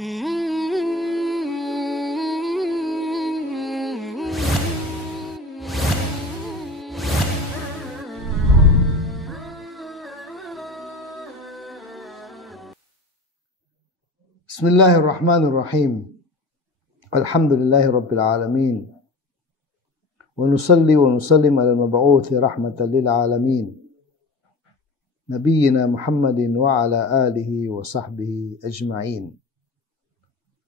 Bismillahirrahmanirrahim. Alhamdulillahi Rabbil Alamin. Wa nusalli wa nusallim ala al-mab'uthi rahmatan lil alamin. Nabiyyina Muhammadin wa ala alihi wa sahbihi ajma'in.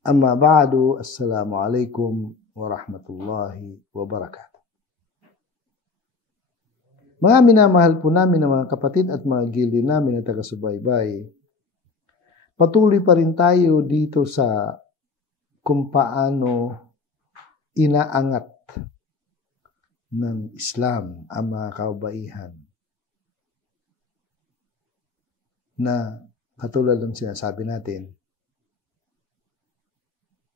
Amma ba'du, assalamu alaikum wa rahmatullahi wa barakatuh. Mga minamahal po namin ng mga kapatid at mga giliw namin na taga-subaybay, patuloy pa rin tayo dito sa kung paano inaangat ng Islam ang mga kababaihan na katulad ng sinasabi natin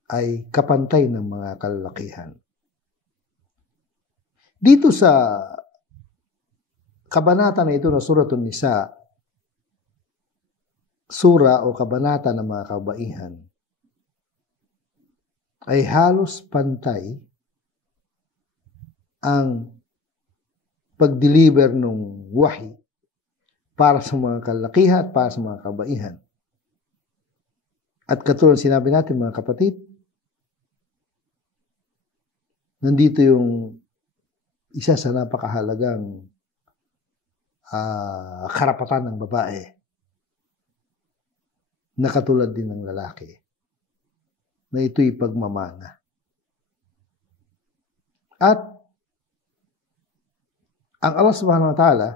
ay kapantay ng mga kalalakihan. Dito sa kabanata na ito na Suratun Nisa, sura o kabanata ng mga kababaihan, ay halos pantay ang pag-deliver ng wahi para sa mga kalalakihan at para sa mga kababaihan. At katulad sinabi natin mga kapatid, nandito yung isa sa napakahalagang karapatan ng babae na katulad din ng lalaki, na ito'y pagmamana. At ang Allah subhanahu wa ta'ala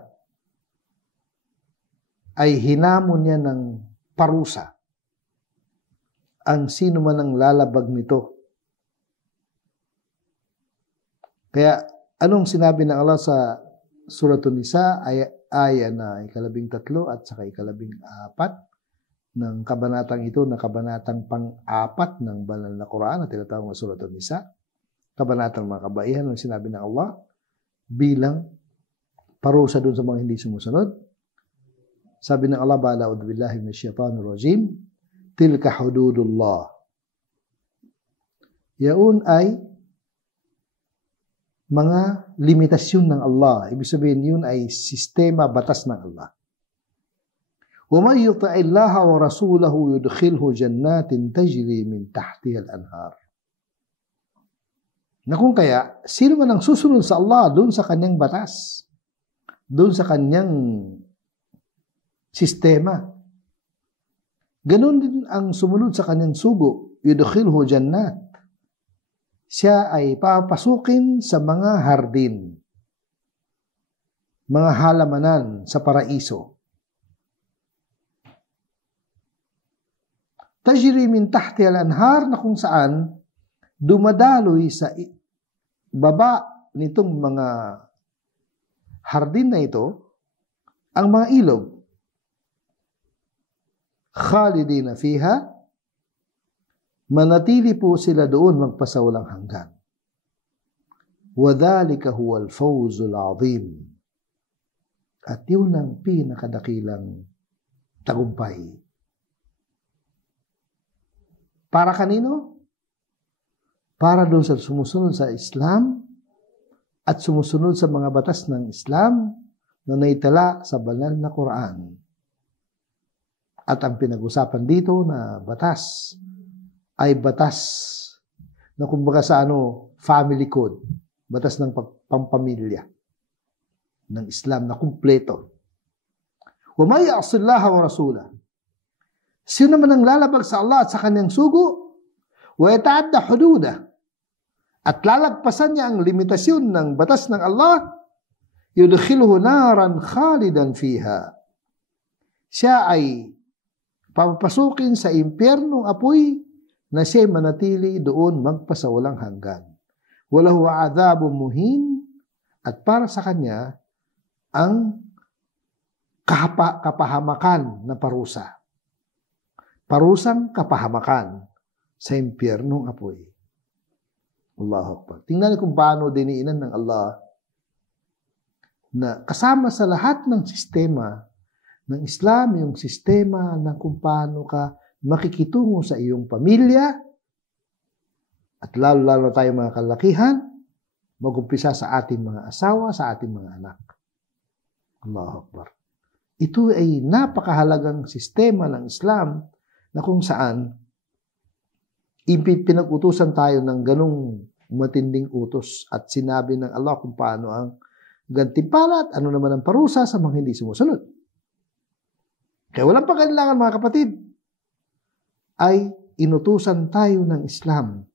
ay hinamon niya ng parusa ang sino man ang lalabag nito. Kaya anong sinabi ng Allah sa Suratun Nisa, aya na 13 at saka 14 ng kabanatang ito na kabanatang pang-4 ng banal na Quran na tinatawag na Suratun Nisa, kabanatang mga kabaihan ng sinabi ng Allah bilang parusa doon sa mga hindi sumusunod. Sabi ng Allah, ba'a'udhu billahi minasyaitanir rajim, tilka hududullah. Yaun ay mga limitasyon ng Allah. Ibig sabihin, yun ay sistema, batas ng Allah. وَمَنْ يُطِعِ اللَّهَ وَرَسُولَهُ يُدْخِلْهُ جَنَّاتٍ تَجْرِي مِنْ تَحْتِهَا الْأَنْهَارُ. Na kung kaya, sino man ang susunod sa Allah doon sa kanyang batas, doon sa kanyang sistema, ganun din ang sumunod sa kanyang sugo, يُدْخِلْهُ جَنَّاتٍ. Siya ay papasukin sa mga hardin, mga halamanan sa paraiso. Tajri min tahti al-anhar, na kung saan dumadaloy sa baba nitong mga hardin na ito ang mga ilog. Khalidina fiha, manatili po sila doon magpasawalang hanggan. Wadhalika huwal fawzul azim. At yun ang pinakadakilang tagumpay. Para kanino? Para doon sa sumusunod sa Islam at sumusunod sa mga batas ng Islam na naitala sa banal na Quran. At ang pinag-usapan dito na batas ay batas na kumbaga sa family code, batas ng pampamilya ng Islam na kumpleto. Wa may ya'sillaha wa rasulah. Sino naman ang lalabag sa Allah at sa kanyang sugo, wa yata'adda hududah, at lalagpasan niya ang limitasyon ng batas ng Allah, yudkhilhu naran khalidan fiha. Siya ay papasukin sa impyernong apoy na siya manatili doon magpasawalang hanggan. Walahu adhabun muhin, at para sa kanya ang kapahamakan na parusa. Parusang kapahamakan sa impyernong apoy. Allahu Akbar. Tingnan kung paano diniinan ng Allah na kasama sa lahat ng sistema ng Islam, yung sistema ng kung paano ka makikitungo sa iyong pamilya, at lalo-lalo tayo mga kalakihan, mag-umpisa sa ating mga asawa, sa ating mga anak. Allahu Akbar. Ito ay napakahalagang sistema ng Islam na kung saan pinag-utusan tayo ng ganong matinding utos at sinabi ng Allah kung paano ang gantimpala at ano naman ang parusa sa mga hindi sumusunod. Kaya walang pagkailangan mga kapatid, ay inutusan tayo ng Islam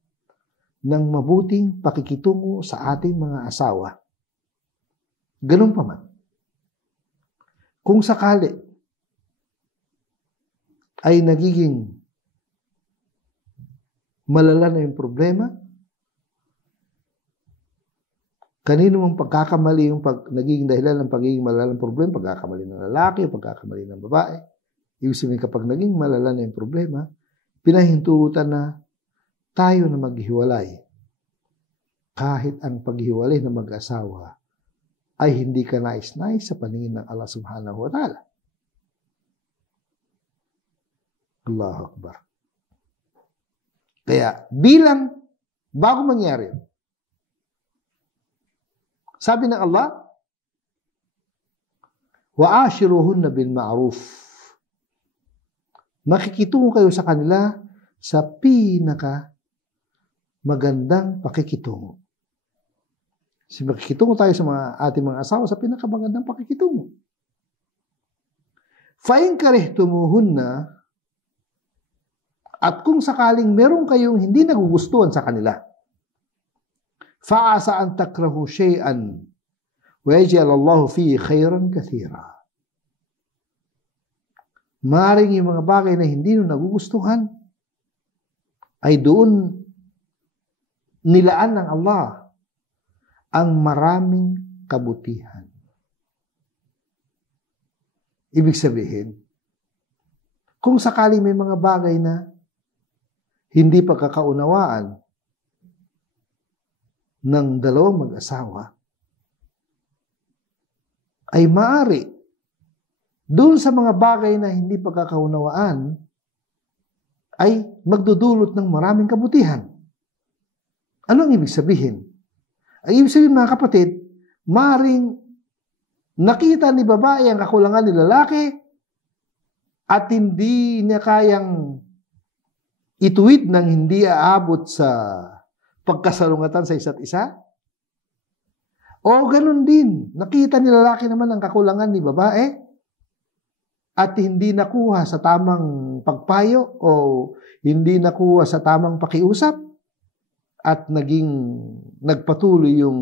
ng mabuting pakikitungo sa ating mga asawa. Ganun pa man. Kung sakali ay nagiging malala na yung problema, kanino mang pagkakamali yung nagiging dahilan ng pagiging malala ng problema, pagkakamali ng lalaki, pagkakamali ng babae. Ibig sabihin kapag naging malala na yung problema, pinahintutan na tayo na maghiwalay. Kahit ang paghiwalay ng mag-asawa ay hindi ka nais-nais sa paningin ng Allah subhanahu wa ta'ala. Allahu Akbar. Kaya bago mangyari, sabi ng Allah, وَعَاشِرُهُنَّ بِالْمَعْرُوفِ. Makikitungo kayo sa kanila sa pinaka magandang pakikitungo. Makikitungo tayo sa ating mga asawa sa pinakamagandang pakikitungo. فَإِنْ كَرِهْتُمُوهُنَّ. At kung sakaling meron kayong hindi nagugustuhan sa kanila, فَعَسَى أَن تَكْرَهُوا شَيْئًا وَيَجْعَلَ اللَّهُ فِيهِ خَيْرًا كَثِيرًا. Maring yung mga bagay na hindi nyo nagugustuhan ay doon nilaan ng Allah ang maraming kabutihan. Ibig sabihin, kung sakali may mga bagay na hindi pagkakaunawaan ng dalawang mag-asawa, ay maaari doon sa mga bagay na hindi pagkakaunawaan ay magdudulot ng maraming kabutihan. Ano ang ibig sabihin? Ang ibig sabihin mga kapatid, maaring nakita ni babae ang kakulangan ni lalaki at hindi niya kayang ituwid ng hindi aabot sa pagkasalungatan sa isa't isa. O ganun din, nakita ni lalaki naman ang kakulangan ni babae at hindi nakuha sa tamang pagpayo o hindi nakuha sa tamang pakiusap at nagpatuloy yung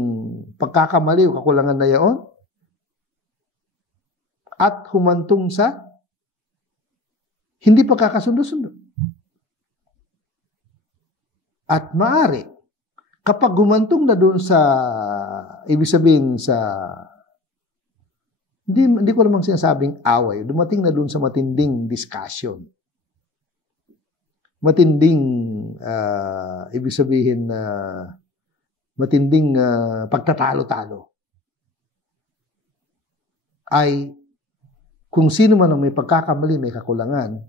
pagkakamali o kakulangan na yaon at humantong sa hindi pagkakasundo-sundo. At maaari, kapag humantong na doon sa, ibig sabihin sa, hindi ko namang sinasabing away, dumating na doon sa matinding discussion. Matinding, ibig sabihin, matinding pagtatalo-talo. Ay, kung sino man ang may pagkakamali, may kakulangan,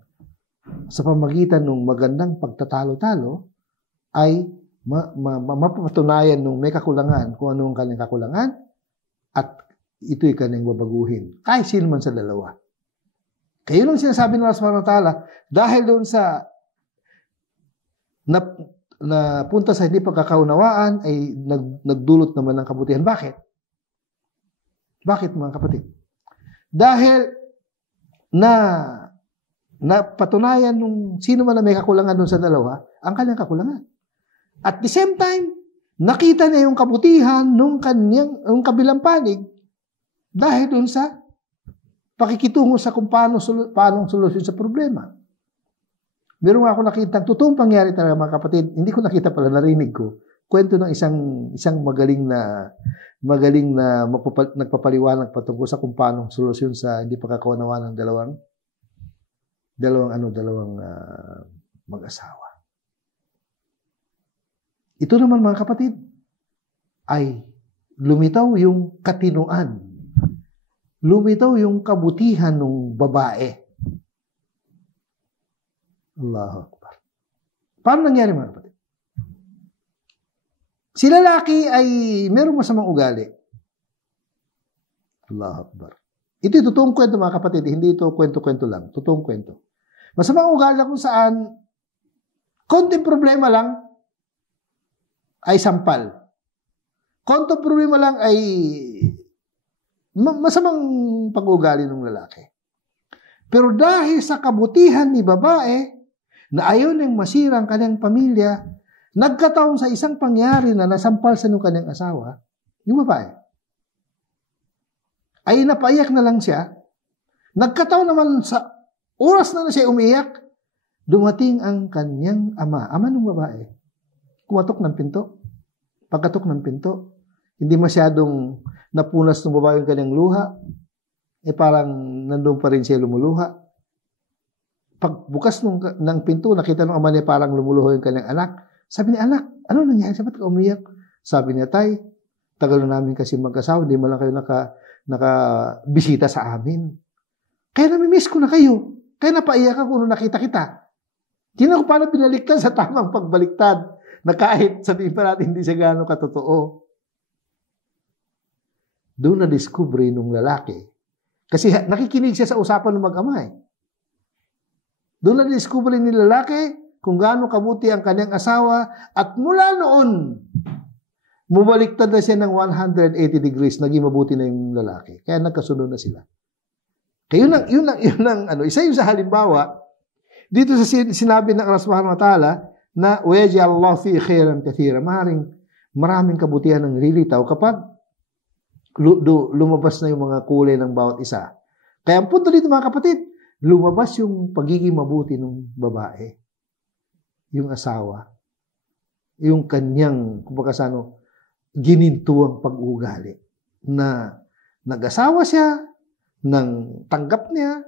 sa pamagitan ng magandang pagtatalo-talo, ay mapapatunayan nung may kakulangan kung ano ang kanyang kakulangan at ito'y kanyang babaguhin. Kahit sino man sa dalawa. Kaya yun ang sinasabi ng Allah subhanahu wa ta'ala dahil doon sa napunta sa hindi pagkakaunawaan ay nagdulot naman ng kabutihan. Bakit? Bakit mga kapatid? Dahil napatunayan nung sino man na may kakulangan doon sa dalawa ang kanyang kakulangan. At the same time, nakita niya yung kabutihan nung kabilang panig dahil dun sa pakikitungo sa kung paano solusyon sa problema. Meron ako nakita, totoong pangyari talaga mga kapatid, hindi ko nakita pala, narinig ko, kwento ng isang magaling na nagpapaliwanag patungkol sa kung paano solusyon sa hindi pagkakaunawaan ng dalawang mag-asawa. Ito naman mga kapatid, ay lumitaw yung katinuan. Lumitaw yung kabutihan ng babae. Allahu Akbar. Paano nangyari mga kapatid? Si lalaki ay merong masamang ugali. Allahu Akbar. Ito yung totoong kwento mga kapatid, hindi ito kwento-kwento lang. Totoong kwento. Masamang ugali kung saan konting problema lang ay sampal. Konting problema lang ay masamang pag-ugali ng lalaki. Pero dahil sa kabutihan ni babae na ayaw niyang masira ang kanyang pamilya, nagkataon sa isang pangyari na nasampal sa kanyang asawa, yung babae, ay napaiyak na lang siya. Nagkataon naman sa oras na siya umiyak, dumating ang kanyang ama ng babae. Kumatok ng pinto. Pagkatok ng pinto, hindi masyadong napunas ng babae yung kanyang luha. Parang nandun pa rin siya lumuluha. Pagbukas ng pinto, nakita ng ama niya parang lumuluho yung kanyang anak. Sabi niya, anak, ano nangyari? Sabi ka umiyak? Sabi niya, tay, tagal na namin kasi magkasawa, hindi mo lang kayo nakabisita sa amin. Kaya namimiss ko na kayo. Kaya napaiyak ako nung nakita kita. Tingnan ko paano pinaliktad sa tamang pagbaliktad na kahit sabihin pa natin hindi siya gano'ng katotoo. Doon na-discover nung lalaki. Kasi nakikinig siya sa usapan ng mag-ama eh. Doon na-discover ni lalaki kung gaano kabuti ang kanyang asawa at mula noon, mubaliktad na siya ng 180 degrees, naging mabuti na yung lalaki. Kaya nagkasunod na sila. Kaya yun lang, isa yung sa halimbawa, dito sa sinabi ng Allah Subhanahu wa Ta'ala, na وَيَجْعَلَ فِي خَيْرًا كَثِيرًا, maraming kabutihan ng lilitaw kapag lumabas na yung mga kulay ng bawat isa. Kaya ang punto dito mga kapatid, lumabas yung pagiging mabuti ng babae, yung asawa, yung kanyang, kumbaga ginintuang pag-ugali, na nag-asawa siya, nang tanggap niya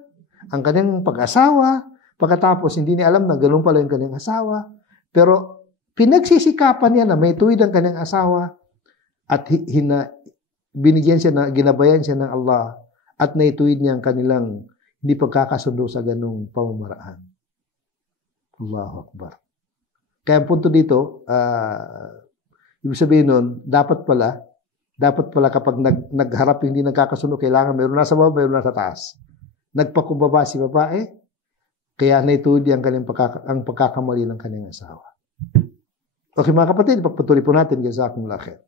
ang kanyang pag-asawa, pagkatapos hindi niya alam na ganoon pala yung kanyang asawa, pero pinagsisikapan niya na may tuwid ang kanyang asawa at binigyan siya ginabayan siya ng Allah at naituwid niya ang kanilang hindi pagkakasundo sa ganung pamamaraan. Allahu Akbar. Kaya ang punto dito, ibig sabihin nun, dapat pala kapag nagharap hindi nagkakasundo, kailangan mayroon nasa baba, mayroon nasa taas. Nagpakumbaba si babae, kaya naituwid ang pagkakamali ng kanyang asawa. Okay mga kapatid, pagpatuloy po natin. Jazakumullah khair.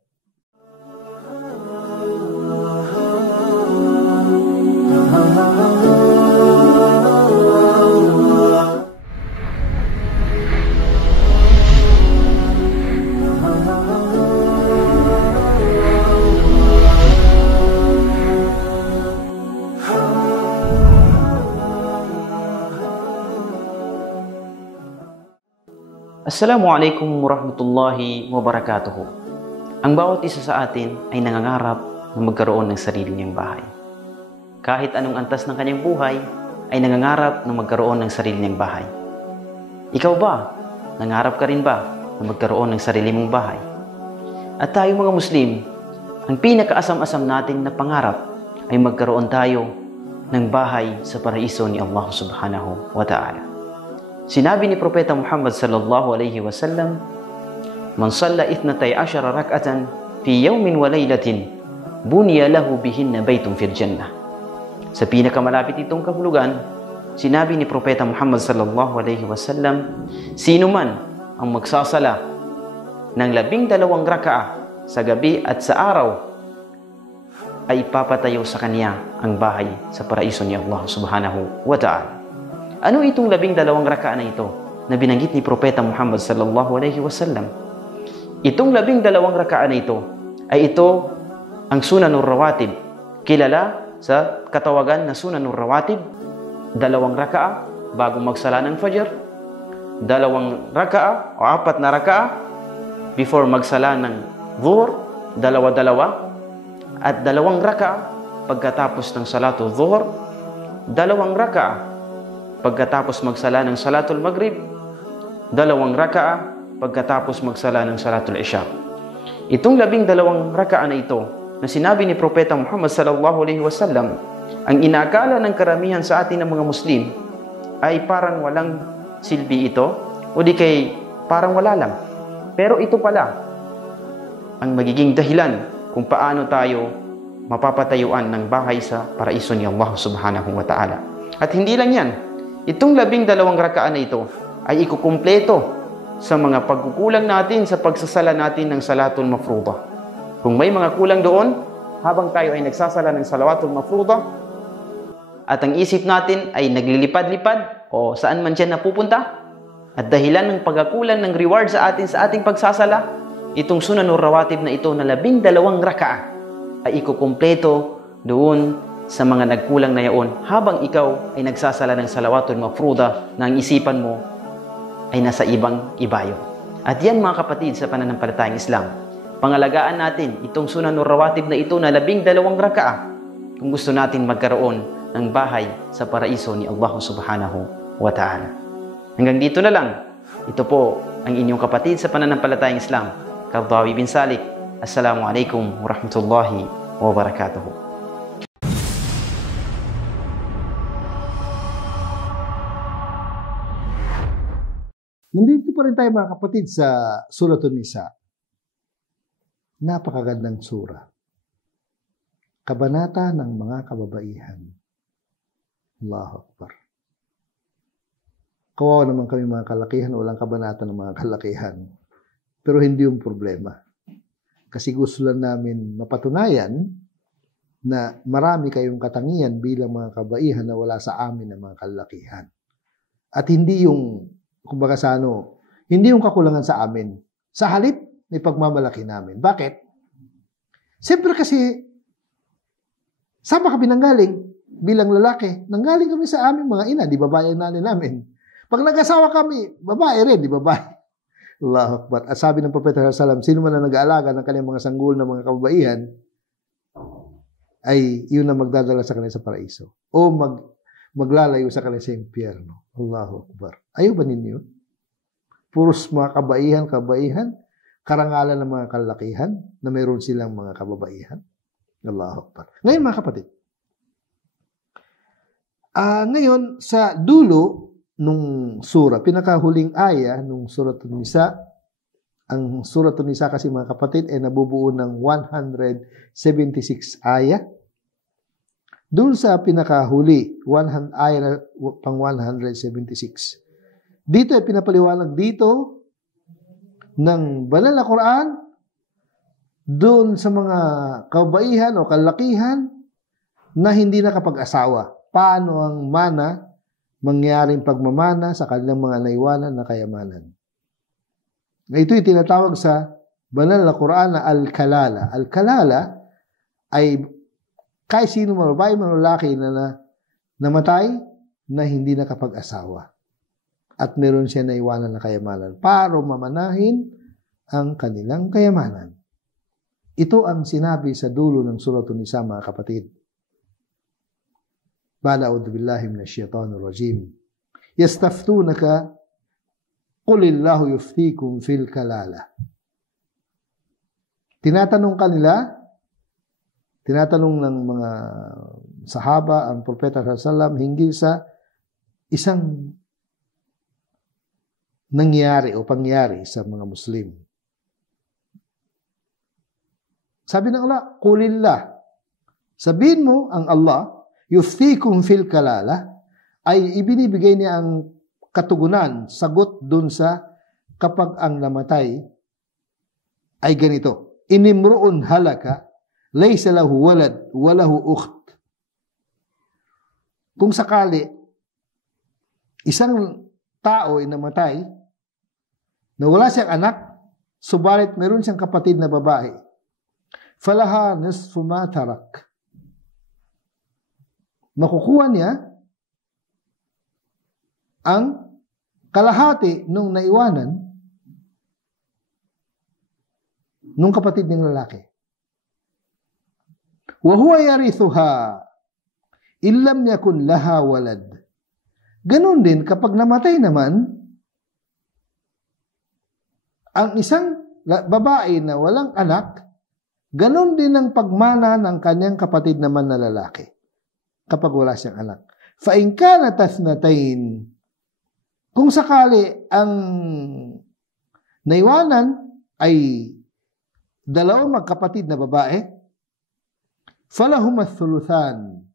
Assalamualaikum warahmatullahi wabarakatuh. Ang bawat isa sa atin ay nangangarap na magkaroon ng sarili niyang bahay. Kahit anong antas ng kanyang buhay, ay nangangarap na magkaroon ng sarili niyang bahay. Ikaw ba? Nangarap ka rin ba na magkaroon ng sarili mong bahay? At tayo mga Muslim, ang pinakaasam-asam natin na pangarap ay magkaroon tayo ng bahay sa paraiso ni Allah Subhanahu wa Ta'ala. Sinabi ni Propeta Muhammad sallallahu alaihi wasallam, "Man salla 12 rak'atan fi yawmin wa laylatin, buniya lahu bihinna baytun fil jannah." Sa pinakamalapit itong kahulugan, sinabi ni Propeta Muhammad sallallahu alaihi wasallam, sino man ang magsasala ng 12 raka'a sa gabi at sa araw, ay ipapatayo sa kanya ang bahay sa paraiso ni Allah Subhanahu wa Ta'ala. Ano itong 12 raka'a na ito na binanggit ni Propeta Muhammad sallallahu alaihi wasallam? Itong 12 raka'a na ito ay ito ang sunanur rawatib. Kilala sa katawagan na sunanur rawatib, 2 raka'a bago magsala ng fajr, 2 raka'a o 4 na raka'a before magsala ng dhuhr, 2 at 2 raka'a pagkatapos ng salatul dhuhr, 2 raka'a pagkatapos magsala ng salatul maghrib, 2 raka'a pagkatapos magsala ng salatul isya. Itong 12 raka'a na ito na sinabi ni Propeta Muhammad sallallahu alaihi wasallam, ang inakala ng karamihan sa atin ng mga Muslim ay parang walang silbi ito o di kay parang wala lang. Pero ito pala ang magiging dahilan kung paano tayo mapapatayuan ng bahay sa paraiso ni Allah subhanahu wa ta'ala. At hindi lang yan, itong 12 rakaan na ito ay ikukumpleto sa mga pagkukulang natin sa pagsasala natin ng salatul mafruḍah. Kung may mga kulang doon, habang tayo ay nagsasala ng salawatul mafruḍah at ang isip natin ay naglilipad-lipad o saan man siya napupunta, at dahilan ng pagkakulang ng reward sa atin sa ating pagsasala, itong sunanur rawatib na ito na 12 rakaa ay ikukumpleto doon sa mga nagkulang na yaon habang ikaw ay nagsasala ng salawatul mafruḍah na ang isipan mo ay nasa ibang ibayo. At yan mga kapatid sa pananampalatayang Islam, pangalagaan natin itong sunanur rawatib na ito na 12 rakaa kung gusto natin magkaroon ng bahay sa paraiso ni Allah subhanahu wa ta'ala. Hanggang dito na lang. Ito po ang inyong kapatid sa pananampalatayang Islam, Qaradawi bin Salik. Assalamualaikum warahmatullahi wabarakatuh. Nandito pa rin tayo mga kapatid sa Suratul Nisa. Napakagandang sura. Kabanata ng mga kababaihan. Allahu Akbar. Kawawa naman kami mga kalakihan, walang kabanata ng mga kalakihan. Pero hindi yung problema. Kasi gusto lang namin mapatunayan na marami kayong katangian bilang mga kabaihan na wala sa amin ng mga kalakihan. At hindi yung, kumbaga sa ano, hindi yung kakulangan sa amin. Sa halip, may pagmamalaki namin. Bakit? Siyempre kasi, saan ba kami nanggaling? Bilang lalaki, nanggaling kami sa aming mga ina, di babae ang nanay namin. Pag nag-asawa kami, babae rin, di babae. Allahu Akbar. At sabi ng Propeta sallallahu alaihi wasallam, sino man na nag-aalaga ng kanyang mga sanggol na mga kababaihan, ay yun na magdadala sa kanila sa paraiso. O maglalayo sa kanila sa impyerno. Allahu Akbar. Ayaw ba ninyo? Puros mga kabaihan, karangalan ng mga kalakihan na mayroon silang mga kababaihan. Allahu Akbar. Ngayon mga kapatid, ngayon sa dulo nung sura, pinakahuling aya nung Suratul Nisa, ang Suratul Nisa kasi mga kapatid ay nabubuo ng 176 aya. Doon sa pinakahuli, aya na pang 176. Dito ay pinapaliwanag dito ng banal na Quran doon sa mga kabaihan o kalakihan na hindi nakapag-asawa. Paano ang mangyaring pagmamana sa kanilang mga naiwanan na kayamanan. Ito'y tinatawag sa banal na Quran na al-kalala. Al-kalala ay kahit sino man babae man lalaki na namatay na hindi nakapag-asawa. At meron siya naiwanan na kayamanan para mamanahin ang kanilang kayamanan. Ito ang sinabi sa dulo ng Suratul Nisa mga kapatid. Ba'da a'udhu billahi minash shaitanir rajim. Yastaftunaka qulillahu yuftikum fil kalala. Tinatanong ng mga sahaba ang Propeta sallallahu alaihi wasallam hinggil sa isang nangyari o pangyari sa mga Muslim. Sabi ng Allah, qulillah. Sabihin mo ang Allah, yuftikum fil kalala, ay ibinibigay niya ang katugunan, sagot dun sa kapag ang namatay ay ganito. Inimru'un halaka, laysa lahu walad, walahu ukht. Kung sakali, isang tao ay namatay, na wala siyang anak, subalit meron siyang kapatid na babae, falaha nisfu ma tarak. Makukuha niya ang kalahati nung naiwanan nung kapatid ng lalaki. Wa huwa yarithuha illam yakun laha walad. Ganun din kapag namatay naman ang isang babae na walang anak, ganun din ang pagmana ng kanyang kapatid naman na lalaki kapag wala siyang anak. Fa in kanat ithnatayn, Kung sakali ang naiwanan ay dalawang magkapatid na babae, falahum ath-thuluthan.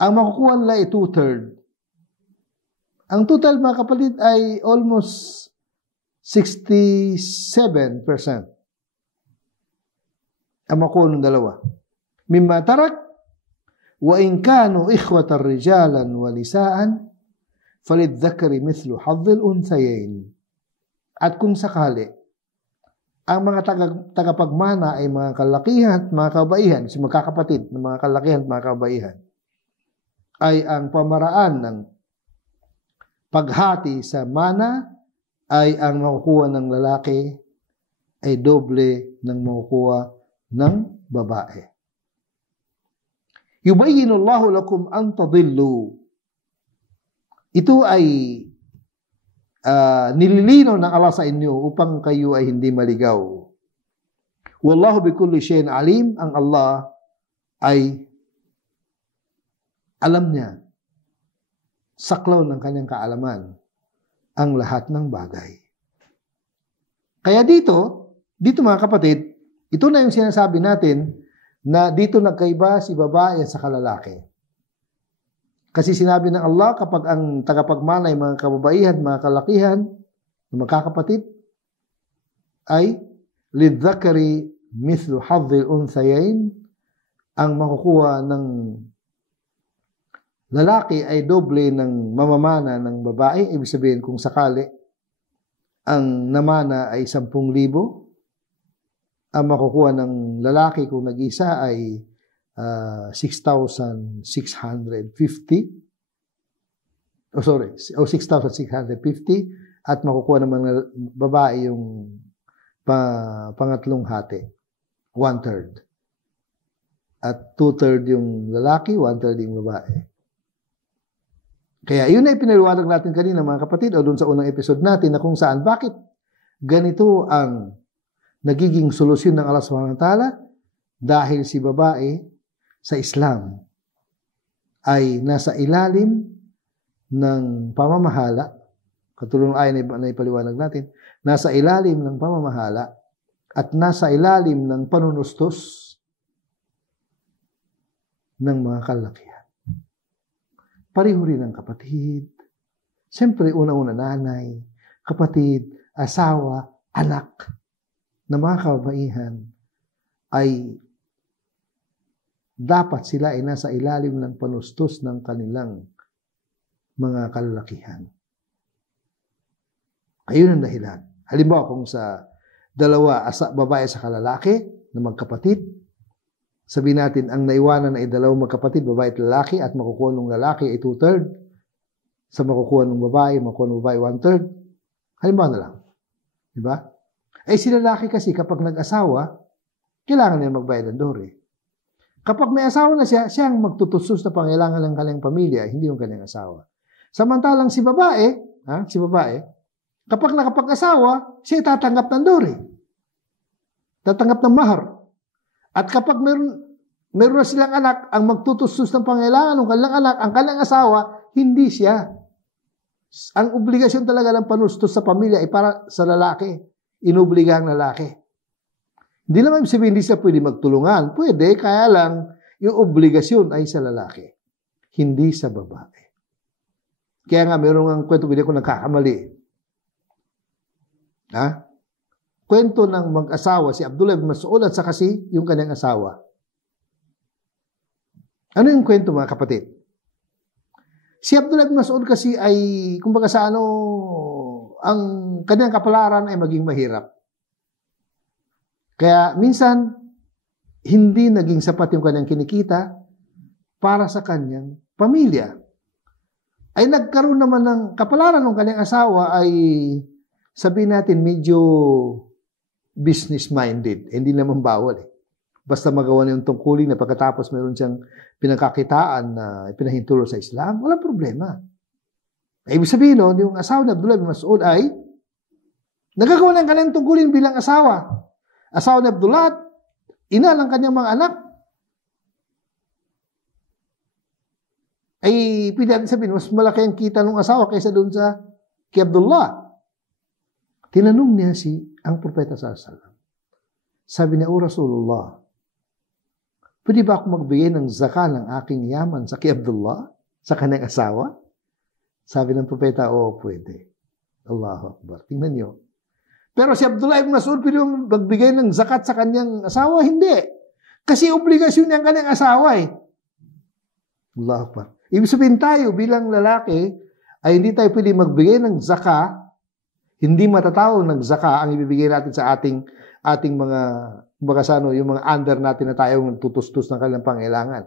Ang makukuha nila ay 2/3. Ang total, mga kapatid, ay almost 67%. Ang makuha ng dalawa. Mimma tarak, wa in kanu ikhwatan rijalan wa nisaan, falidhakari mithlu hadhil unthayain. At kung sakali, ang mga tagapagmana ay mga kalakihan at mga kabaihan, si magkakapatid ng mga kalakihan at mga kabaihan, ay ang pamaraan ng paghati sa mana ay ang makukuha ng lalaki ay doble ng makukuha ng babae. Yubayyinu Allahu lakum an tadillu. Ito ay nililinaw ng Allah sa inyo upang kayo ay hindi maligaw. Wallahu bikulli shay'in alim. Ang Allah ay alam niya, saklaw ng kanyang kaalaman, ang lahat ng bagay. Kaya dito mga kapatid, ito na yung sinasabi natin na dito nagkaiba si babae sa kalalaki. Kasi sinabi ng Allah, kapag ang tagapagmana ay mga kababaihan, mga kalakihan, magkakapatid, ay lidhakari mithlu hadhil unthayain, ang makukuha ng lalaki ay doble ng mamamana ng babae. Ibig sabihin, kung sakali ang namana ay 10,000, ang makukuha ng lalaki kung nag-isa ay 6,650. 6,650 at makukuha naman ng babae yung pangatlong hati, 1/3. At 2/3 yung lalaki, 1/3 yung babae. Kaya yun ay pinaliwanag natin kanina, mga kapatid, o dun sa unang episode natin na kung saan, bakit ganito ang nagiging solusyon ng Allah subhanahu wa ta'ala, dahil si babae sa Islam ay nasa ilalim ng pamamahala, katulad ng ayan na ipaliwanag natin, nasa ilalim ng pamamahala at nasa ilalim ng panunustos ng mga kalakihan. Pareho rin ang kapatid. Siyempre, una-una nanay, kapatid, asawa, anak, na mga kababaihan ay dapat sila ay nasa ilalim ng panustos ng kanilang mga kalalakihan. Ayun ang dahilan. Halimbawa, kung sa dalawa, babae sa kalalaki na magkapatid, sabihin natin, ang naiwanan ay dalawang magkapatid, babae at lalaki, at makukuha ng lalaki ay 2/3, sa makukuha ng babae, makukuha ng babae 1/3. Halimbawa na lang. Diba? Ay si lalaki kasi kapag nag-asawa, kailangan niya magbayad ng dowry. Kapag may asawa na siya, siya ang magtutusos na pangailangan ng kanyang pamilya, hindi yung kanyang asawa. Samantalang si babae, kapag nakapag-asawa, siya tatanggap ng dowry. Tatanggap ng mahar. At kapag meron na silang anak, ang magtutusos ng pangailangan ng kanilang anak, ang kanilang asawa, hindi siya. Ang obligasyon talaga ng panustos sa pamilya ay para sa lalaki. Inobliga ang lalaki. Hindi naman sabihin hindi siya pwede magtulungan. Pwede, kaya lang yung obligasyon ay sa lalaki. Hindi sa babae. Kaya nga, meron nga kwento, hindi ko nagkakamali. Kwento ng mag-asawa, si Abdullah ibn Mas'ud at saka si yung kanyang asawa. Ano yung kwento, mga kapatid? Si Abdullah ibn Mas'ud kasi ay, kumbaga sa ang kanyang kapalaran ay maging mahirap. Kaya minsan, hindi naging sapat yung kanyang kinikita para sa kanyang pamilya. Ay nagkaroon naman ng kapalaran ng kanyang asawa ay sabihin natin medyo business-minded. Hindi naman bawal eh. Basta magawa na yung tungkulin na pagkatapos meron siyang pinakakitaan na pinahinturo sa Islam, walang problema. Ibig sabihin nun, yung asawa na Abdullah bin Mas'ud ay nagagawa ng kanyang tungkulin bilang asawa. Asawa ni Abdullah, ina ng kanyang mga anak. ay pwede natin sabihin, mas malaki ang kita ng asawa kaysa doon sa kay Abdullah. Tinanong niya ang propeta sallallahu alaihi wasallam. Sabi niya, O Rasulullah, pwede ba ako magbigay ng zakah ng aking yaman sa kay Abdullah, sa kanyang asawa? Sabi ng propeta, oo, pwede. Allahu Akbar. Tingnan niyo. Pero si Abdullah ibn Mas'ud, pwede mo magbigay ng zakat sa kanyang asawa? Hindi. Kasi obligasyon niya ang kanyang asawa eh. Allahu Akbar. Ibig sabihin tayo bilang lalaki, ay hindi tayo pwede magbigay ng zakah. Hindi matatawag ng zakah ang ibibigay natin sa ating mga yung mga under natin na tayo tutustos ng kanilang pangailangan.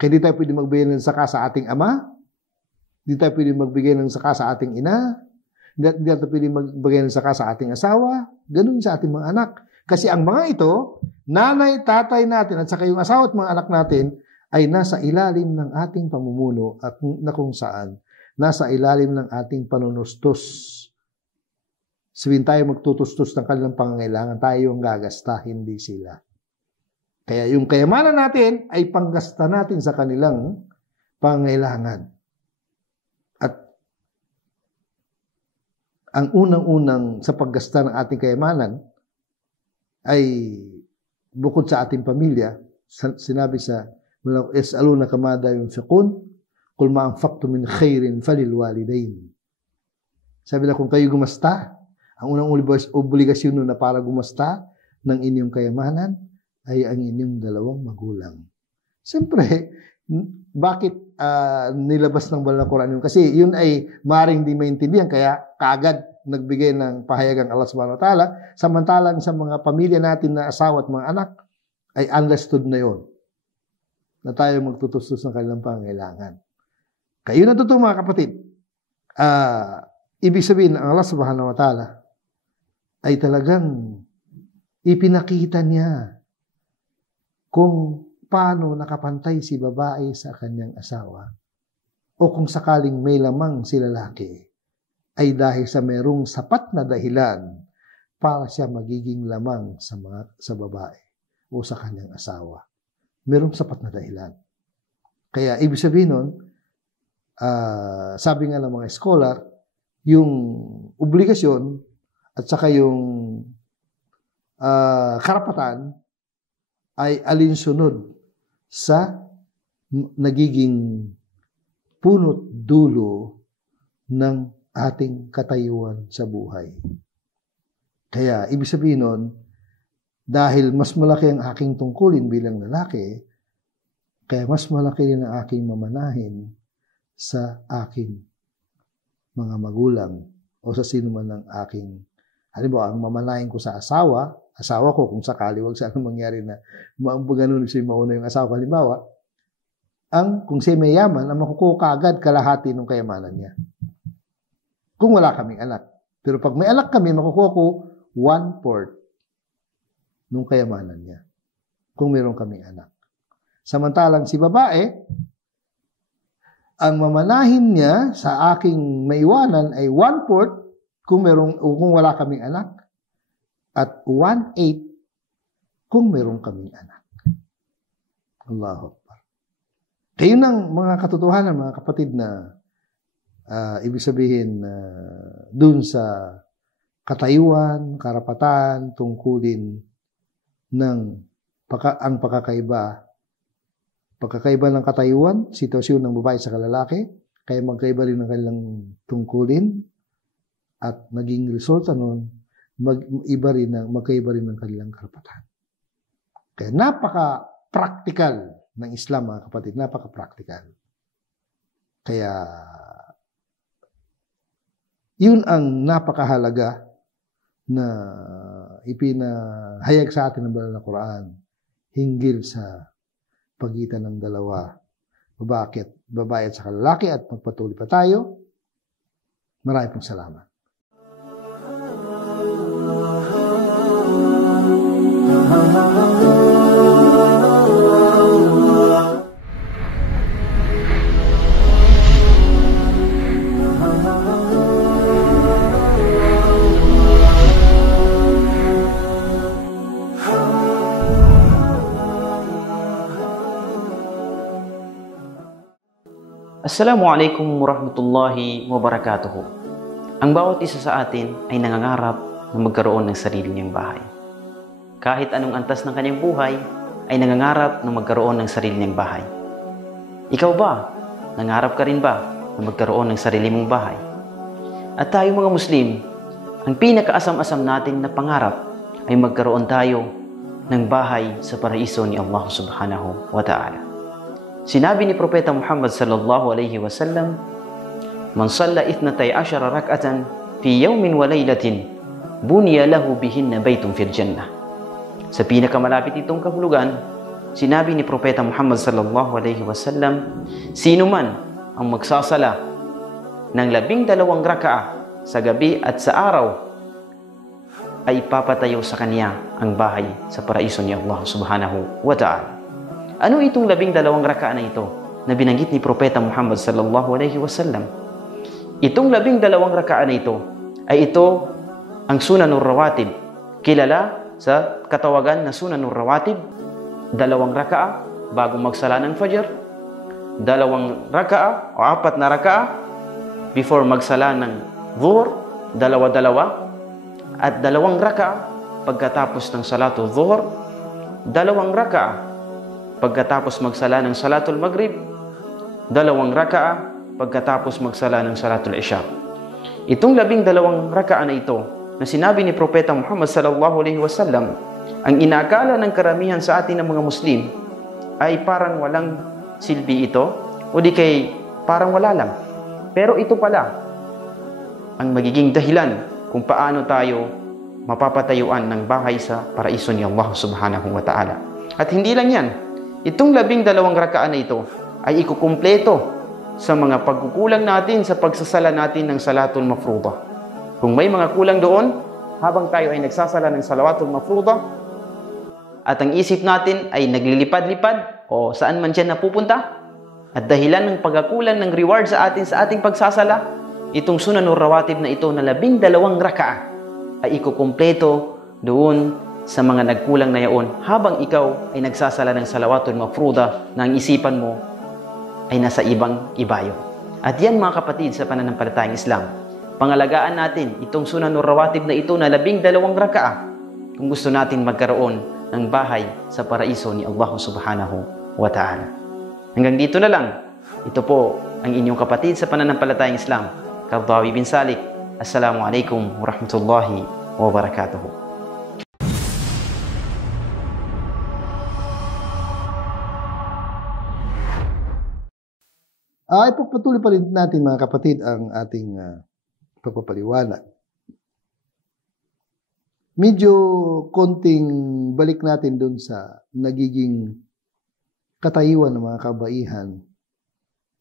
Kaya hindi tayo pwede magbigay ng zakah sa ating ama, hindi tayo pwede magbigay ng zakah sa ating ina, hindi tayo pwede magbigay ng zakah sa ating asawa, ganun sa ating mga anak. Kasi ang mga ito, nanay, tatay natin at saka yung asawa at mga anak natin ay nasa ilalim ng ating pamumuno at na kung saan nasa ilalim ng ating panunustos. Sabihin tayo magtutustos ng kanilang pangangailangan, tayo yung gagasta, hindi sila. Kaya yung kayamanan natin ay panggasta natin sa kanilang pangangailangan. At ang unang-unang sa paggasta ng ating kayamanan ay bukod sa ating pamilya, sinabi sa yas'alunaka madha yunfiqun qul ma anfaqtum min khairin falil walidain. Sabi na kung kayo gumasta, ang unang obligasyon nun na para gumasta ng inyong kayamanan ay ang inyong dalawang magulang. Siyempre, bakit nilabas ng banal na Quran yun? Kasi yun ay maring di maintindihan, kaya kaagad nagbigay ng pahayagang Allah subhanahu wa ta'ala, samantalang sa mga pamilya natin na asawa at mga anak, ay understood na yun, na tayo magtutustos ng kanilang pangailangan. Kaya yun ang totoo mga kapatid. Ibig sabihin ng Allah subhanahu wa ta'ala ay talagang ipinakita niya kung paano nakapantay si babae sa kanyang asawa o kung sakaling may lamang si lalaki ay dahil sa merong sapat na dahilan para siya magiging lamang sa babae o sa kanyang asawa. Merong sapat na dahilan. Kaya ibig sabihin nun, sabi nga ng mga scholar, yung obligasyon at saka yung karapatan ay alinsunod sa nagiging punot dulo ng ating katayuan sa buhay. Kaya ibig sabihin nun, dahil mas malaki ang aking tungkulin bilang lalaki, kaya mas malaki rin ang aking mamanahin sa aking mga magulang o sa sino man ng aking, halimbawa, ang mamanahin ko sa asawa ko, kung sakali, wag sana mangyari na ganun siya mauna yung asawa ko, halimbawa, kung siya may yaman, ang makukuha kaagad kalahati ng kayamanan niya. Kung wala kaming anak. Pero pag may anak kami, makukuha ko 1/4 ng kayamanan niya. Kung meron kaming anak. Samantalang si babae, ang mamanahin niya sa aking maiwanan ay 1/4 kung wala kaming anak at 1/8 kung meron kaming anak. Allahu Akbar. Kayo ng mga katotohanan, mga kapatid, na ibig sabihin dun sa katayuan, karapatan, tungkulin ng ang pagkakaiba ng katayuan, sitwasyon ng babae sa lalaki, kaya magkaiba rin ng kanilang tungkulin at naging resulta nun, magkaiba rin ng kanilang karapatan. Kaya napaka-practical ng Islam, mga kapatid, napaka-practical. Kaya yun ang napakahalaga na ipinahayag sa atin ng banal na Quran hinggil sa pagitan ng dalawa, babae at saka lalaki, at magpatuloy pa tayo. Maraming pong salamat. Assalamualaikum warahmatullahi wabarakatuh. Ang bawat isa sa atin ay nangangarap na magkaroon ng sarili niyang bahay. Kahit anong antas ng kanyang buhay, ay nangangarap na magkaroon ng sarili niyang bahay. Ikaw ba? Nangarap ka rin ba na magkaroon ng sarili mong bahay? At tayo mga Muslim, ang pinakaasam-asam natin na pangarap ay magkaroon tayo ng bahay sa paraiso ni Allah subhanahu wa ta'ala. Sinabi ni Propeta Muhammad sallallahu alaihi wasallam, "Man salla 12 rak'atan fi yawmin wa laylatin, buniya lahu bihinna baytun fil jannah." Sa pinakamalapit itong kahulugan, sinabi ni Propeta Muhammad sallallahu alaihi wasallam, sino man ang magsasala ng 12 raka'a sa gabi at sa araw, ay ipapatayo sa kanya ang bahay sa paraiso ni Allah subhanahu wa ta'ala. Ano itong 12 raka'a na ito na binanggit ni Propeta Muhammad sallallahu alaihi wasallam? Itong 12 raka'a na ito ay ito ang sunanur rawatib. Kilala sa katawagan na sunanur rawatib, 2 raka'a bago magsala ng fajr, 2 raka'a o 4 na raka'a before magsala ng dhuhr, 2-2, at 2 raka'a pagkatapos ng salatul dhuhr, 2 raka'a pagkatapos magsala ng salatul maghrib, 2 raka'a pagkatapos magsala ng salatul isya. Itong 12 raka'a na ito na sinabi ni Propeta Muhammad sallallahu alaihi wasallam, ang inaakala ng karamihan sa atin ng mga Muslim ay parang walang silbi ito o di kay parang wala lang. Pero ito pala ang magiging dahilan kung paano tayo mapapatayuan ng bahay sa paraiso ni Allah subhanahu wa ta'ala. At hindi lang yan, itong 12 raka'a na ito ay ikukumpleto sa mga pagkukulang natin sa pagsasala natin ng salatul mafruḍah. Kung may mga kulang doon, habang tayo ay nagsasala ng salawatul mafruḍah, at ang isip natin ay naglilipad-lipad o saan man dyan napupunta, at dahilan ng pagkakulang ng reward sa atin sa ating pagsasala, itong sunanur rawatib na ito na 12 raka'a ay ikukumpleto doon sa mga nagkulang na yaon habang ikaw ay nagsasala ng salawatul mafruḍah na ang isipan mo ay nasa ibang ibayo. At yan mga kapatid sa pananampalatayang Islam, pangalagaan natin itong sunanur rawatib na ito na 12 raka'a kung gusto natin magkaroon ng bahay sa paraiso ni Allah subhanahu wa ta'ala. Hanggang dito na lang. Ito po ang inyong kapatid sa pananampalatayang Islam, Qaradawi bin Salik. Assalamualaikum warahmatullahi wabarakatuh. Ipagpatuloy pa rin natin mga kapatid ang ating pagpapaliwanag. Medyo konting balik natin dun sa nagiging katayuan ng mga kabaihan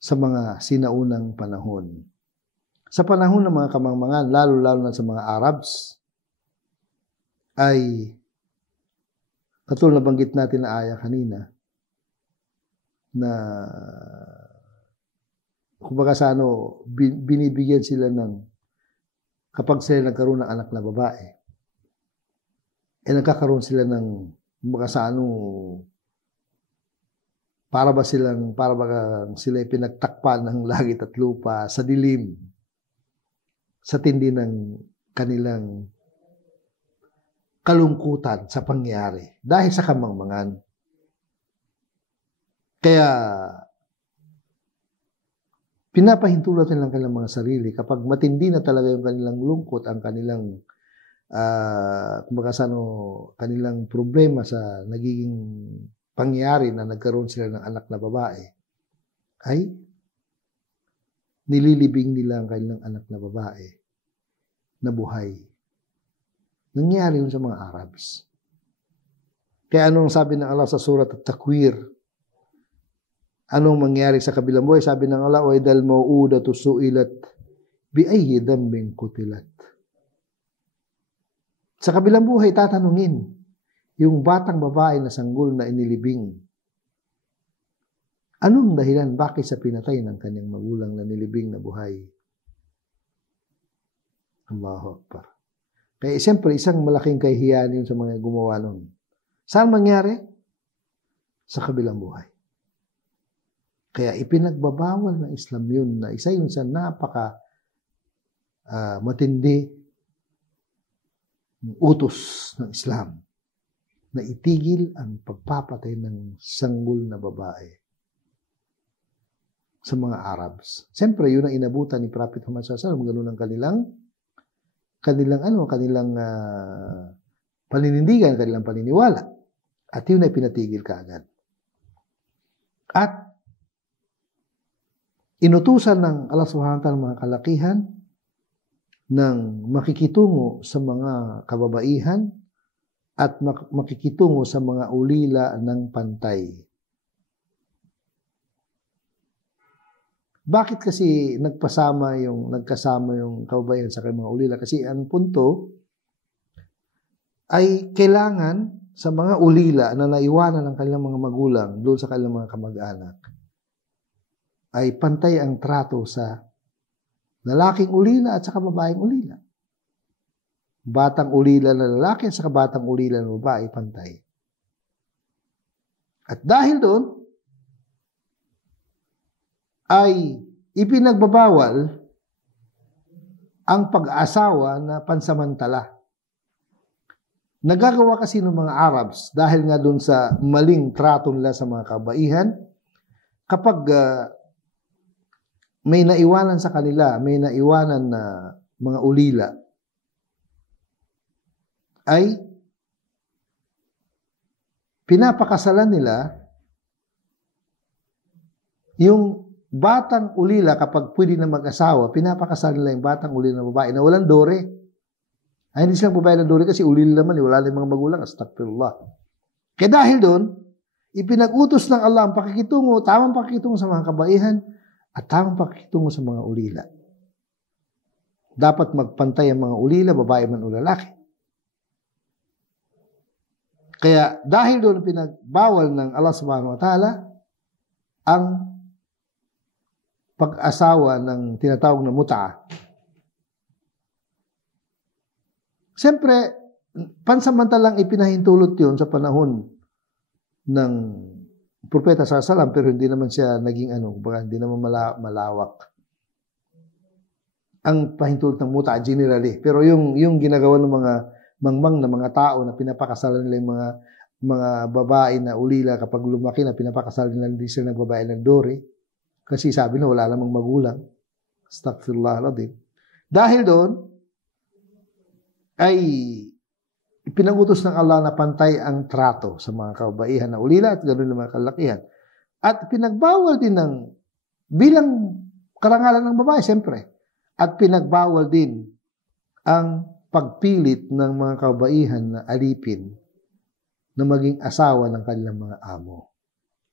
sa mga sinaunang panahon. Sa panahon ng mga kamangmangan, lalo-lalo na sa mga Arabs, ay katulad na banggit natin na aya kanina, na kumbaga sa binibigyan sila ng, kapag sila nagkaroon ng anak na babae, nagkakaroon sila ng, kumbaga sa para ba sila pinagtakpan ng langit at lupa sa dilim, sa tindi ng kanilang kalungkutan sa pangyari dahil sa kamangmangan. Kaya pinapahintulot nila ang kanilang mga sarili kapag matindi na talaga yung kanilang lungkot, ang kanilang kanilang problema sa nagiging pangyari na nagkaroon sila ng anak na babae, ay nililibing nila ang kanilang anak na babae na buhay. Nangyari yun sa mga Arabs. Kaya anong sabi ng Allah sa surat At-Takwir? Anong mangyari sa kabilang buhay? Sabi ng Allah, wa idal mau'udatu su'ilat bi ayyi dambin qutilat. Sa kabilang buhay, tatanungin yung batang babae na sanggol na inilibing. Anong dahilan? Bakit sa pinatay ng kanyang magulang na nilibing na buhay? Allahu Akbar. Kaya siyempre, isang malaking kahihiyan yun sa mga gumawa nun. Saan mangyari? Sa kabilang buhay. Kaya ipinagbabawal ng Islam yun na isa yun sa napaka matindi utos ng Islam na itigil ang pagpapatay ng sanggol na babae sa mga Arabs. Siyempre, yun ang inabutan ni Prophet Muhammad SAW. Ganun ang kanilang paninindigan, kanilang paniniwala. At yun ay pinatigil kaagad. At inutusan ng Allah Subhanahu wa Ta'ala mga kalakihan ng makikitungo sa mga kababaihan at makikitungo sa mga ulila ng pantay. Bakit kasi nagkasama yung kababaihan sa mga ulila? Kasi ang punto ay kailangan sa mga ulila na naiwanan ng kanilang mga magulang doon sa kanilang mga kamag-anak ay pantay ang trato sa lalaking ulila at saka babaeng ulila. Batang ulila na lalaki at saka batang ulila na babae, pantay. At dahil doon, ay ipinagbabawal ang pag-asawa na pansamantala. Nagagawa kasi ng mga Arabs dahil nga doon sa maling trato nila sa mga kabaihan, kapag may naiwanan sa kanila, may naiwanan na mga ulila, ay pinapakasalan nila yung batang ulila. Kapag pwede na mag-asawa, pinapakasalan nila yung batang ulila na babae na walang dore. Ay, hindi silang babae ng dore kasi ulila naman, wala na yung mga magulang. Astagfirullah. Kaya dahil doon, ipinag-utos ng Allah ang pakikitungo, tamang pakikitungo sa mga kabaihan at tamang pakikitungo sa mga ulila. Dapat magpantay ang mga ulila, babae man o lalaki. Kaya dahil doon pinagbawal ng Allah Subhanahu wa Ta'ala ang pag-asawa ng tinatawag na mut'a. Siyempre, pansamantalang ipinahintulot yun sa panahon ng Propeta sallallahu, pero hindi naman siya naging hindi naman malawak ang pahintulot ng mut'a generally. Pero yung ginagawa ng mga mangmang na mga tao na pinapakasalan nila yung mga babae na ulila, kapag lumaki na pinapakasalan nila, hindi sila ng babae ng dore. Kasi sabi na wala namang magulang. Astaghfirullahaladzim. Dahil doon, ay ipinagutos ng Allah na pantay ang trato sa mga kababaihan na ulila at ganoon ng mga kalakihan. At pinagbawal din bilang karangalan ng babae, siyempre. At pinagbawal din ang pagpilit ng mga kababaihan na alipin na maging asawa ng kanilang mga amo.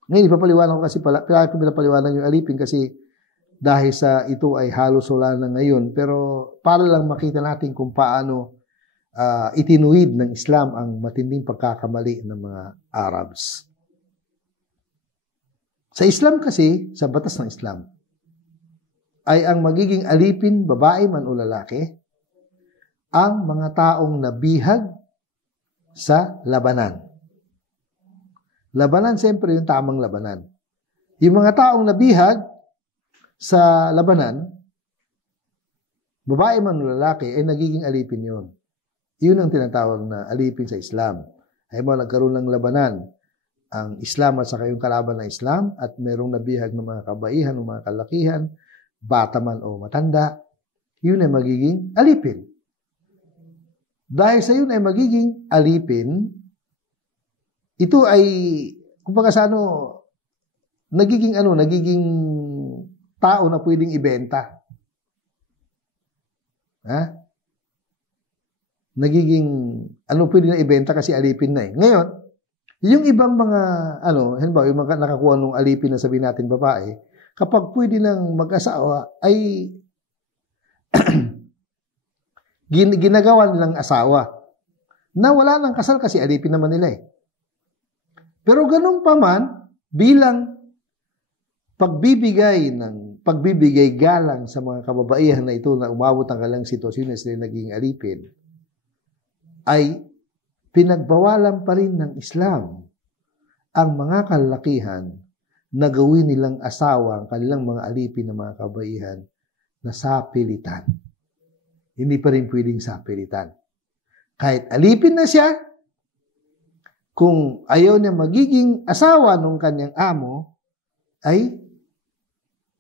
Ngayon, ipapaliwanag ko kasi pinapaliwanag yung alipin kasi dahil sa ito ay halos wala na ngayon. Pero para lang makita natin kung paano itinuwid ng Islam ang matinding pagkakamali ng mga Arabs. Sa Islam kasi, sa batas ng Islam, ay ang magiging alipin, babae man o lalaki, ang mga taong nabihag sa labanan. Labanan, siyempre, yung tamang labanan. Yung mga taong nabihag sa labanan, babae man o lalaki, ay nagiging alipin yun. Yun ang tinatawag na alipin sa Islam. Ay mo, nagkaroon ng labanan ang Islam at saka yung kalaban ng Islam at merong nabihag ng mga kabaihan o mga kalakihan, bata man o matanda, yun ay magiging alipin. Dahil sa yun ay magiging alipin, ito ay, kumbaga sa nagiging tao na pwedeng ibenta. Ha? Nagiging, pwede na ibenta kasi alipin na eh. Ngayon, yung ibang mga, halimbawa, yung mga nakakuha ng alipin na sabihin natin babae, kapag pwede nang mag-asawa, ay ginagawa nilang asawa na wala nang kasal kasi alipin naman nila eh. Pero ganun pa man, bilang pagbibigay galang sa mga kababaihan na ito na umabot ang kalang sitwasyon na sila naging alipin, ay pinagbawalan pa rin ng Islam ang mga kalalakihan na gawin nilang asawa ang kanilang mga alipin na mga kabaihan na sapilitan. Hindi pa rin pwedeng sapilitan. Kahit alipin na siya, kung ayaw niya magiging asawa ng kanyang amo, ay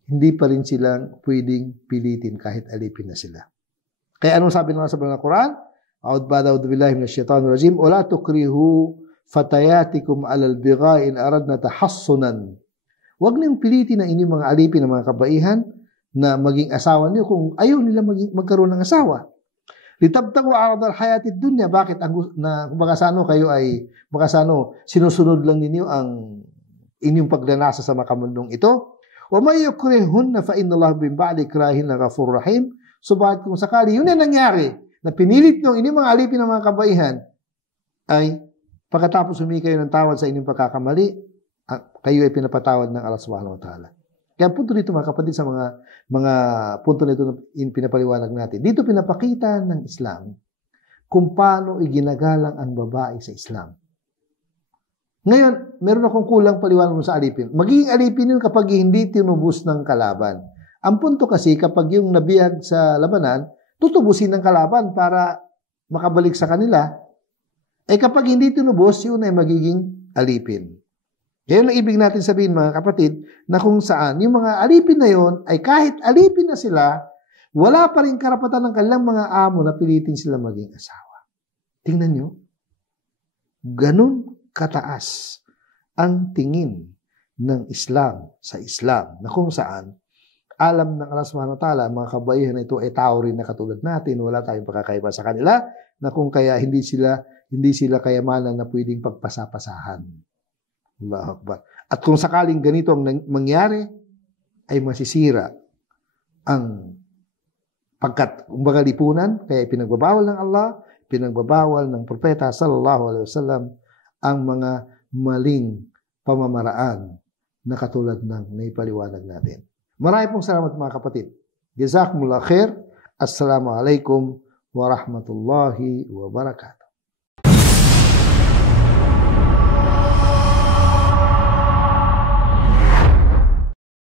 hindi pa rin silang pwedeng pilitin kahit alipin na sila. Kaya anong sabi ng Quran? A'udhu billahi minasyaitanir rajim, wala tukrihu fatayatikum alal bigha'i in aradna tahassunan. Huwag niyong pilitin ang inyong mga alipin ng mga kabaihan na maging asawa niyo kung ayaw nila magkaroon ng asawa. Litabtagu aradal hayatid dunya. Bakit kung kayo ay sinusunod lang ninyo ang inyong pagdanasa sa makamundong ito? Wa may yukrihunna fa innallaha min ba'di ikrahin ghafurur rahim. Subalit kung sakali yun ay nangyari na pinilit nyo inyong mga alipin ng mga kabaihan, ay pagkatapos humingi kayo ng tawad sa inyong pagkakamali, kayo ay pinapatawad ng Allah subhanahu wa ta'ala. Kaya punto dito mga kapatid sa mga punto nito na pinapaliwanag natin. Dito pinapakita ng Islam kung paano iginagalang ang babae sa Islam. Ngayon, meron akong kulang paliwanag sa alipin. Magiging alipin yun kapag hindi tinubos ng kalaban. Ang punto kasi kapag yung nabihag sa labanan, tutubusin ng kalaban para makabalik sa kanila. Eh kapag hindi tinubos, yun ay magiging alipin. Ngayon ang ibig natin sabihin mga kapatid, na kung saan yung mga alipin na yon ay kahit alipin na sila, wala pa rin karapatan ng kanilang mga amo na pilitin sila maging asawa. Tingnan nyo, ganun kataas ang tingin ng Islam sa Islam, na kung saan alam ng Allah subhanahu wa ta'ala, mga kabaihan na ito ay tao rin na katulad natin, wala tayong pagkakaiba sa kanila, na kung kaya hindi sila kayamanan na pwedeng pagpasapasahan. Allahu Akbar. At kung sakaling ganito ang mangyari, ay masisira ang lipunan, kaya pinagbabawal ng Allah, pinagbabawal ng propeta sallallahu alaihi wasallam ang mga maling pamamaraan na katulad ng naipaliwanag natin. Maraming pong salamat mga kapatid. Jazakumullah khair. Assalamualaikum warahmatullahi wabarakatuh.